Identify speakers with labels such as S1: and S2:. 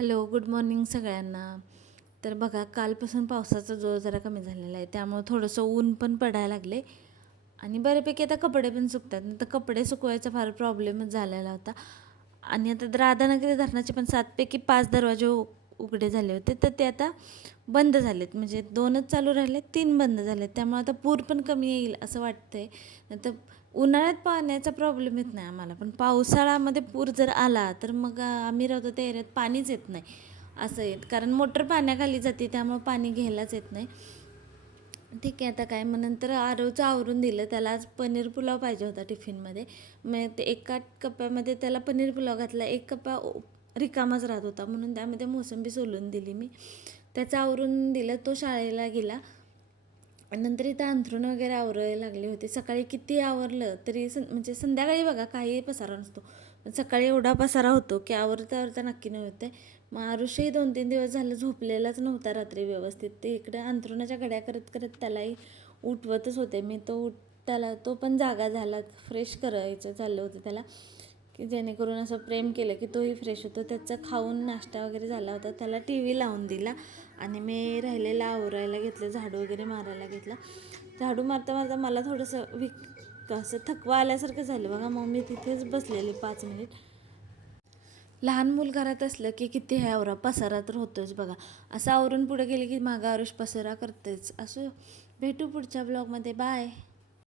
S1: Hello good morning सगळ्यांना. तर बघा कालपासून पावसाचा जोर जरा कमी झालेला आहे. त्यामुळं थोडंसं ऊन पण पडायला लागले. आणि बऱ्यापैकी आता कपडे पण सुकतात. तर कपडे सुकवायचा फार प्रॉब्लेमच झालेला होता. आणि आता राधानगरी धरणाचे पण सातपैकी पाच दरवाजे उघडे झाले होते तर ते आता बंद झालेत. म्हणजे दोनच चालू राहिले तीन बंद झालेत. त्यामुळे आता पूर पण कमी येईल असं वाटतंय. नंतर उन्हाळ्यात पाण्याचा प्रॉब्लेम येत नाही आम्हाला. पण पावसाळ्यामध्ये पूर जर आला तर मग आम्ही राहतो त्या एरियात पाणीच येत नाही. असं येत. कारण मोटर पाण्याखाली जाते त्यामुळं पाणी घ्यायलाच येत नाही. ठीक आहे आता काय? मग नंतर आरवचं आवरून दिलं. त्याला आज पनीर पुलाव पाहिजे होता टिफिनमध्ये. मग ते एका कप्प्यामध्ये त्याला पनीर पुलाव घातला. एक कप्पा रिकामाच राहत होता. म्हणून त्यामध्ये मोसंबी सोलून दिली मी. त्याचं आवरून दिलं तो शाळेला गेला. नंतर इथं अंथरूण वगैरे आवरायला लागले होते. सकाळी किती आवरलं तरी सं म्हणजे संध्याकाळी बघा काही पसारा नसतो. पण सकाळी एवढा पसारा होतो की आवरता आवरता नक्की नाही होते मग आरुषही दोन तीन दिवस झालं झोपलेलाच नव्हता रात्री व्यवस्थित. ते इकडे अंथरुणाच्या घड्या करत करत त्यालाही उठवतच होते. मी तो उठ त्याला तो पण जागा झाला. फ्रेश करायचं चाललं होतं त्याला. की जेणेकरून असं प्रेम केलं की तोही फ्रेश होतो. त्याचा खाऊन नाश्ता वगैरे झाला होता. त्याला टी व्ही लावून दिला आणि मी राहिलेला आवरायला घेतलं झाडू वगैरे मारायला घेतला. झाडू मारता मारता मला थोडंसं विक असं थकवा आल्यासारखं झालं. बघा मग मी तिथेच बसलेली पाच मिनिट लहान मूल घरात असलं की किती हे आवरा पसारा तर होतोच बघा. असं आवरून पुढे गेले की मागं आरुष पसारा करतेच. असं भेटू पुढच्या ब्लॉगमध्ये बाय